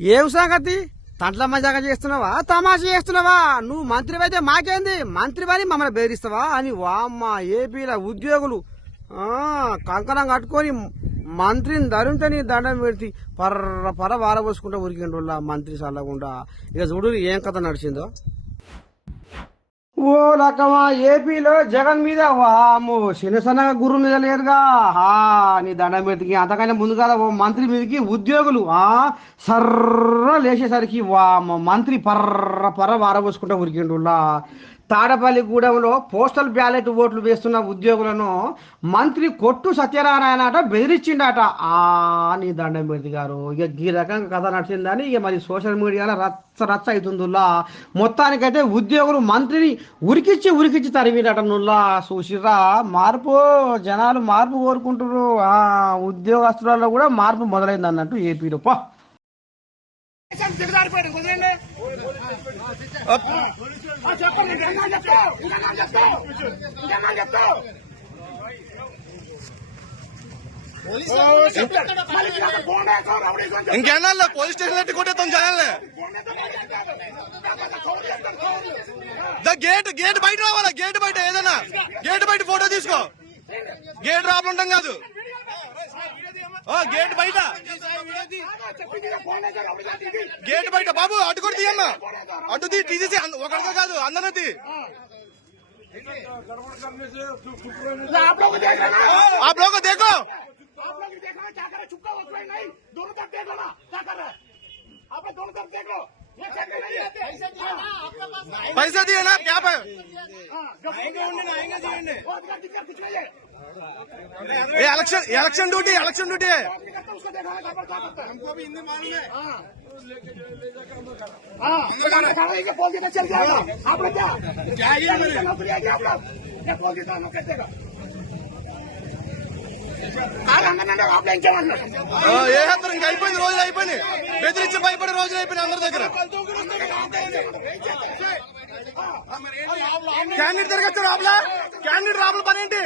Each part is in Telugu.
ఏం సంగతి? తంట్ల మజాగా చేస్తున్నావా? తమాషా చేస్తున్నావా? నువ్వు మంత్రి అయితే మాకేంది? మంత్రి పని మమ్మల్ని బెదిరిస్తావా? అని వామ్మ ఏపీల ఉద్యోగులు కంకణం కట్టుకొని మంత్రిని ధరుంటే నీ దండం పెడితే పర్ర పర్ర వారబోసుకుంటా ఉరికిండు మంత్రి చల్లకుండా ఇక చూడు ఏం కథ నడిచిందో. ఓ రకమా ఏపీలో జగన్ మీద వాము శనిసన గురు మీద లేదుగా. హా నీ దండం మీదకి అంతకైనా ముందుగా ఓ మంత్రి మీదకి ఉద్యోగులు ఆ సర్ర లేచేసరికి వామ మంత్రి పర్ర పర్ర వారబోసుకుంటా ఉరికిండులా తాడపల్లిగూడెంలో పోస్టల్ బ్యాలెట్ ఓట్లు వేస్తున్న ఉద్యోగులను మంత్రి కొట్టు సత్యనారాయణ అట బెదిరించిండట. ఆ నీ దండం పెడితే గారు. ఇక ఈ రకంగా కథ నడిచిందని ఇక మరి సోషల్ మీడియాలో రచ్చ రచ్చ అవుతుందిలా మొత్తానికైతే ఉద్యోగులు మంత్రిని ఉరికిచ్చి ఉరికిచ్చి తరిమినట నుల్లా చూసిరా మార్పు జనాలు మార్పు కోరుకుంటున్నారు. ఆ ఉద్యోగస్తులలో కూడా మార్పు మొదలైంది అన్నట్టు ఏపీలో. పా. ఇంకేనా పోలీస్ స్టేషన్ ఎట్టి కొట్టేస్తాం జనాలే ద గేట్ గేట్ బయట రావాలా? గేట్ బయట ఏదైనా? గేట్ బయట ఫోటో తీసుకో. గేట్ రాపలు కాదు. గేట్ బయట గేట్ బయట బాబు అటు కూడా తీయమ్మా అటు తీ తీసేసి ఒకరితో కాదు అందరూ తీ आप लोग देख रहे हैं ना ఆ బ్లోక్ దేకో आप लोग देख रहे हैं क्या कर रहे हैं चुपका वक्त में नहीं दोनों तरफ देख लो ना क्या कर रहे हैं आप लोग दोनों तरफ देख लो ये check नहीं election election duty election duty? ఏ హత్రం ఇంకా అయిపోయింది రోజులు అయిపోయినాయి. బెదిరించి భయపడే రోజులు అయిపోయినాయి అందరి దగ్గర. క్యాండిడేట్ తిరగచ్చు రాబులా? క్యాండిడేట్ రాబుల పని ఏంటి?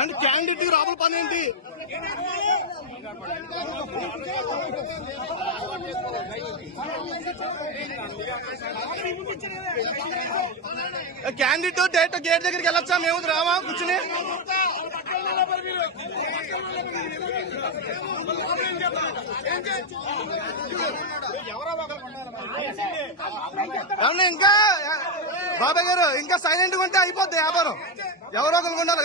అండ్ క్యాండిడేట్ రాబుల పని ఏంటి? క్యాండిడేట్ డైరెక్ట్ గేట్ దగ్గరికి వెళ్ళొచ్చా? మేము రావా? కూర్చుని. ఏమన్నా ఇంకా బాబాయ్ గారు ఇంకా సైలెంట్గా ఉంటే అయిపోద్ది వ్యాపారం. ఎవరో ఒకరు ఉండాలి